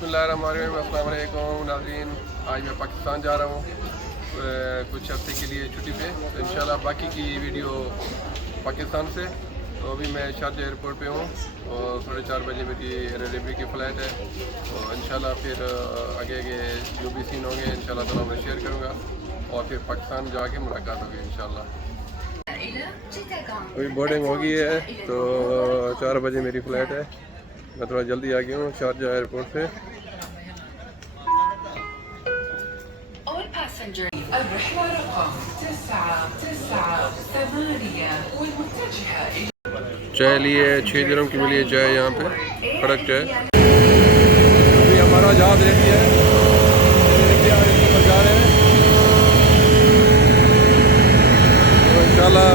अस्सलाम वालेकुम नाज़रीन। आज मैं पाकिस्तान जा रहा हूँ कुछ हफ्ते के लिए छुट्टी पे, तो इंशाल्लाह बाकी की वीडियो पाकिस्तान से। तो अभी मैं शारजा एयरपोर्ट पे हूँ और 4:30 बजे मेरी रेलवे की फ़्लाइट है। तो इंशाल्लाह फिर आगे आगे जो भी सीन होंगे इंशाल्लाह ताला मैं शेयर करूँगा और फिर पाकिस्तान जाके मुलाकात होगी इंशाल्लाह। अभी बोर्डिंग हो गई है, तो 4 बजे मेरी फ़्लाइट है। मैं थोड़ा जल्दी आ गया हूँ शारजा एयरपोर्ट से। चाय लिए 6 दिरहम की मिली है चाय यहाँ पे, कड़क चाय। अभी हमारा जहाज़ रेडी है, जा रहे हैं। तो इंशाल्लाह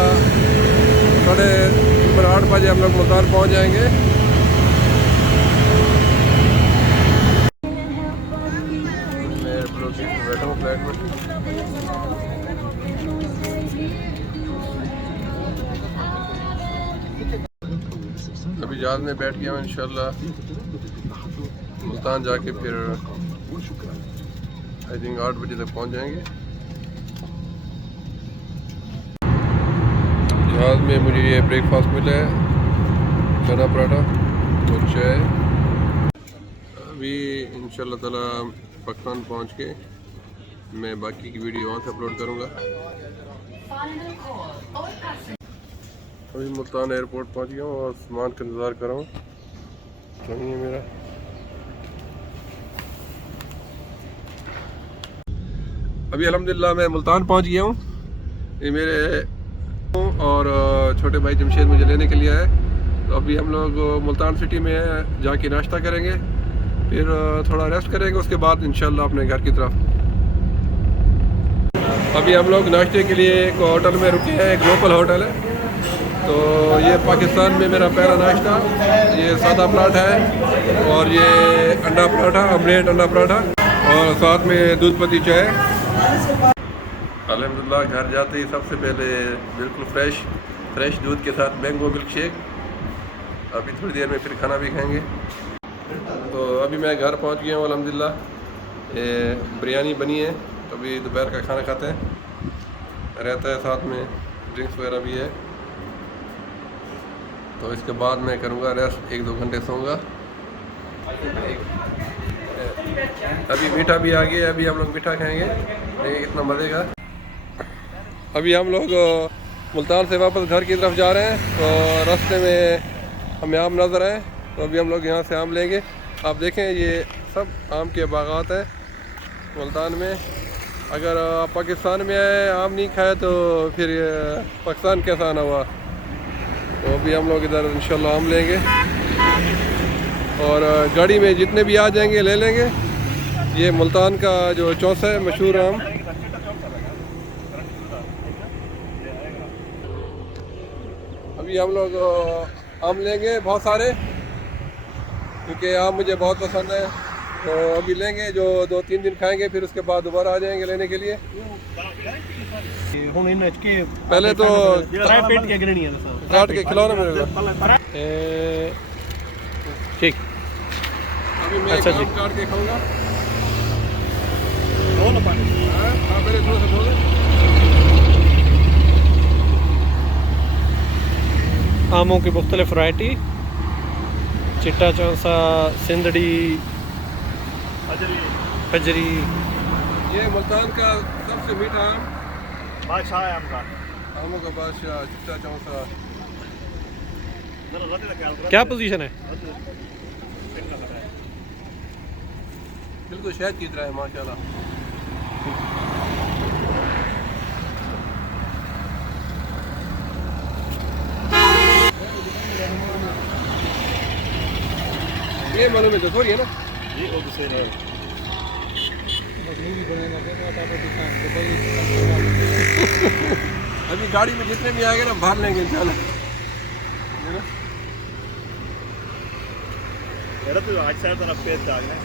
8:30 बजे हम लोग मुल्तान पहुँच जाएंगे। बैठा हूँ फ्लाइट में। अभी जहाज़ में बैठ गया हूँ, इंशाल्लाह मुल्तान जाके फिर आई थिंक 8 बजे तक पहुँच जाएंगे। जहाज़ में मुझे ये ब्रेकफास्ट मिला है, चना पराठा और चाय। अभी इंशाल्लाह ताला पाकिस्तान पहुँच के मैं बाकी की वीडियो वहाँ से अपलोड करूँगा। अभी मुल्तान एयरपोर्ट पहुँच गया हूँ और सामान का इंतज़ार कर रहा हूँ। नहीं है मेरा। अभी अल्हम्दुलिल्लाह मैं मुल्तान पहुँच गया हूँ। ये मेरे और छोटे भाई जमशेद मुझे लेने के लिए आए। तो अभी हम लोग मुल्तान सिटी में जाके नाश्ता करेंगे, फिर थोड़ा रेस्ट करेंगे, उसके बाद इंशाल्लाह अपने घर की तरफ। अभी हम लोग नाश्ते के लिए एक होटल में रुके हैं, एक लोकल होटल है। तो ये पाकिस्तान में मेरा पहला नाश्ता, ये सादा पराठा है और ये अंडा पराठा, ऑमलेट अंडा पराठा और साथ में दूध पत्ती चाय। अल्हम्दुलिल्लाह घर जाते ही सबसे पहले बिल्कुल फ्रेश दूध के साथ मैंगो मिल्क शेक। अभी थोड़ी देर में फिर खाना भी खाएंगे। तो अभी मैं घर पहुंच गया हूँ अल्हम्दुलिल्लाह। ये बिरयानी बनी है, तो अभी दोपहर का खाना खाते हैं। रहता है साथ में ड्रिंक्स वगैरह भी है। तो इसके बाद मैं करूँगा रेस्ट, 1-2 घंटे सोऊंगा। अभी मीठा भी आ गया, अभी हम लोग मीठा खाएंगे, देखिए कितना मज़े का। अभी हम लोग मुल्तान से वापस घर की तरफ जा रहे हैं। तो रास्ते में हमें आम नज़र आए, तो अभी हम लोग यहाँ से आम लेंगे। आप देखें ये सब आम के बागात हैं मुल्तान में। अगर आप पाकिस्तान में आए आम नहीं खाए तो फिर पाकिस्तान कैसा आना हुआ। तो अभी हम लोग इधर इंशाल्लाह आम लेंगे और गाड़ी में जितने भी आ जाएंगे ले लेंगे। ये मुल्तान का जो चौसा है मशहूर आम। अभी हम लोग आम लेंगे बहुत सारे, क्योंकि आम मुझे बहुत पसंद है। तो अभी लेंगे, जो 2-3 दिन खाएंगे, फिर उसके बाद दोबारा आ जाएंगे लेने के लिए। पहले तो काट के खिलाना मेरे को। ठीक, अभी मैं अच्छा आम काट के खाऊंगा। मेरे थोड़ा सा बोले आमों की मुख्तलिफ वैरायटी, चिट्टा चौंसा, सिंदड़ी, खजरी। ये मुल्तान का सबसे मीठा आम, बादशाह है आम का, आमों का बादशाह चिट्टा चौंसा। क्या पोजीशन है? बिल्कुल शहद की तरह है माशाल्लाह। ये मालूम है, थोड़ी है ना ये वो दूसरे है। अभी गाड़ी में जितने भी आएंगे ना भर लेंगे इंशाल्लाह। एड़ा तो आज साइड तरफ पे जागना है,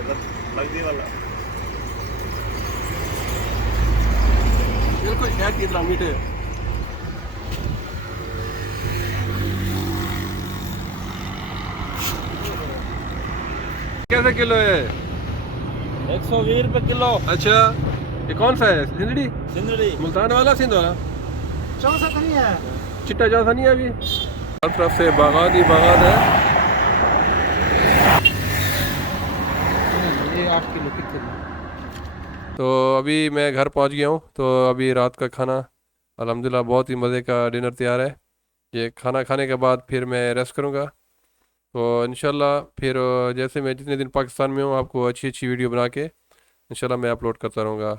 एड़ा लगदी वाला बिल्कुल शहद की तरह मीठे। कैसे किलो है? 120 रुपए किलो। अच्छा, ये कौन सा है? सिंदड़ी? सिंदड़ी। मुल्तान वाला, सिंध वाला? चौसा तो नहीं है। चिट्टा चौसा नहीं है अभी। हर तरफ से बागात ही बागात है। ये 8 किलो कितने? तो अभी मैं घर पहुंच गया हूँ। तो अभी रात का खाना अल्हम्दुलिल्लाह बहुत ही मज़े का डिनर तैयार है। ये खाना खाने के बाद फिर मैं रेस्ट करूँगा। तो इंशाल्लाह फिर जैसे मैं जितने दिन पाकिस्तान में हूँ आपको अच्छी अच्छी वीडियो बना के इंशाल्लाह मैं अपलोड करता रहूँगा।